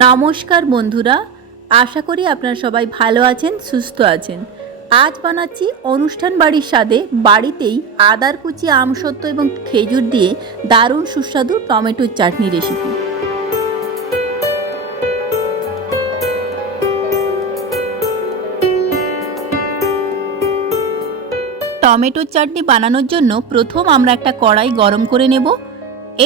নমস্কার বন্ধুরা, আশা করি আপনারা সবাই ভালো আছেন, সুস্থ আছেন। আজ বানাচ্ছি অনুষ্ঠান বাড়ির স্বাদে বাড়িতেই আদার কুচি, আমসত্ত্ব এবং খেজুর দিয়ে দারুণ সুস্বাদু টমেটোর চাটনি রেসিপি। টমেটোর চাটনি বানানোর জন্য প্রথম আমরা একটা কড়াই গরম করে নেব।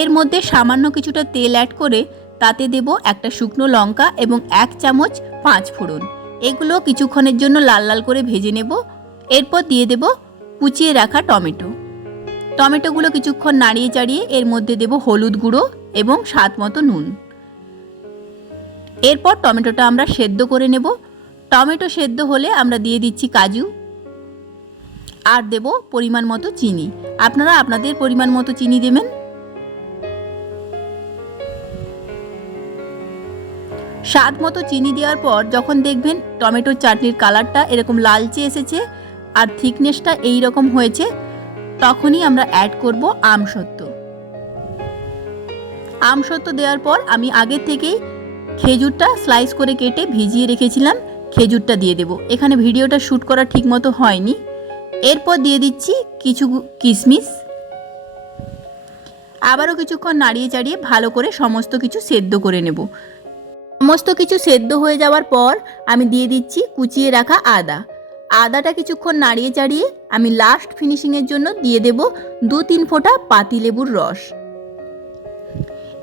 এর মধ্যে সামান্য কিছুটা তেল অ্যাড করে তাতে দেব একটা শুকনো লঙ্কা এবং 1 চামচ 5 ফোড়ন। এগুলো কিছুক্ষণের জন্য লাল লাল করে ভেজে নেব। এরপর দিয়ে দেব কুচিয়ে রাখা টমেটোগুলো কিছুক্ষণ নাড়িয়ে চাড়িয়ে এর মধ্যে দেব হলুদ গুঁড়ো এবং স্বাদ মতো নুন। এরপর টমেটোটা আমরা সেদ্ধ করে নেব। টমেটো সেদ্ধ হলে আমরা দিয়ে দিচ্ছি কাজু আর দেব পরিমাণ মতো চিনি। আপনারা আপনাদের পরিমাণ মতো চিনি দেবেন। স্বাদ মতো চিনি দেওয়ার পর যখন দেখবেন টমেটোর চাটনির কালারটা এরকম লালচে এসেছে আর থিকনেসটা এই রকম হয়েছে, তখনই আমরা অ্যাড করব আমসত্ত্ব দেওয়ার পর আমি আগে থেকেই খেজুরটা স্লাইস করে কেটে ভিজিয়ে রেখেছিলাম, খেজুরটা দিয়ে দেব। এখানে ভিডিওটা শ্যুট করা ঠিক মতো হয়নি। এরপর দিয়ে দিচ্ছি কিছু কিশমিশ। আবারও কিছুক্ষণ নাড়িয়ে চাড়িয়ে ভালো করে সমস্ত কিছু সেদ্ধ করে নেব। সমস্ত কিছু সেদ্ধ হয়ে যাওয়ার পর আমি দিয়ে দিচ্ছি কুচিয়ে রাখা আদাটা কিছুক্ষণ নাড়িয়ে চাড়িয়ে আমি লাস্ট ফিনিশিংয়ের জন্য দিয়ে দেব 2-3 ফোঁটা পাতিলেবুর রস।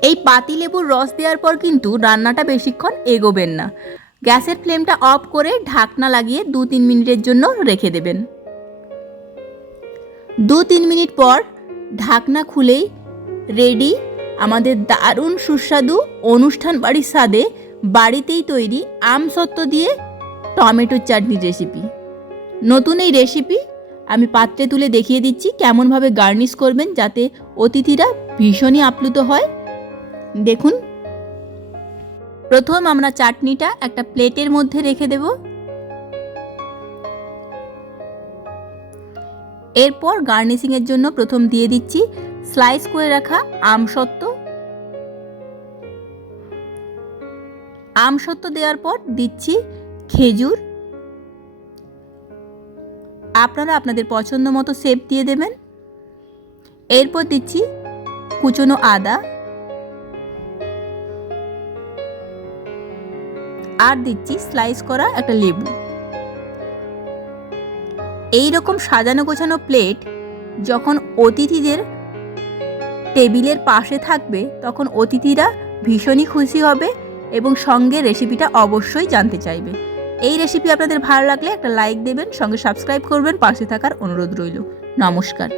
এই পাতিলেবুর রস দেওয়ার পর কিন্তু রান্নাটা বেশিক্ষণ এগোবেন না। গ্যাসের ফ্লেমটা অফ করে ঢাকনা লাগিয়ে 2-3 মিনিটের জন্য রেখে দেবেন। 2-3 মিনিট পর ঢাকনা খুলেই রেডি আমাদের দারুণ সুস্বাদু অনুষ্ঠান বাড়ির স্বাদে বাড়িতেই তৈরি আমসত্ত্ব দিয়ে টমেটোর চাটনির রেসিপি। নতুন এই রেসিপি আমি পাত্রে তুলে দেখিয়ে দিচ্ছি কেমনভাবে গার্নিশ করবেন যাতে অতিথিরা ভীষণই আপ্লুত হয়। দেখুন, প্রথম আমরা চাটনিটা একটা প্লেটের মধ্যে রেখে দেব। এরপর গার্নিশিংয়ের জন্য প্রথম দিয়ে দিচ্ছি স্লাইস করে রাখা আমসত্ত্ব দেওয়ার পর দিচ্ছি খেজুর। আপনারা আপনাদের পছন্দ মতো শেপ দিয়ে দেবেন। এরপর দিচ্ছি কুচনো আদা আর দিচ্ছি স্লাইস করা একটা লেবু। এই রকম সাজানো গোছানো প্লেট যখন অতিথিদের টেবিলের পাশে থাকবে তখন অতিথিরা ভীষণই খুশি হবে এবং সঙ্গে রেসিপিটা অবশ্যই জানতে চাইবে। এই রেসিপি আপনাদের ভালো লাগলে একটা লাইক দেবেন, সঙ্গে সাবস্ক্রাইব করবেন, পাশে থাকার অনুরোধ রইল। নমস্কার।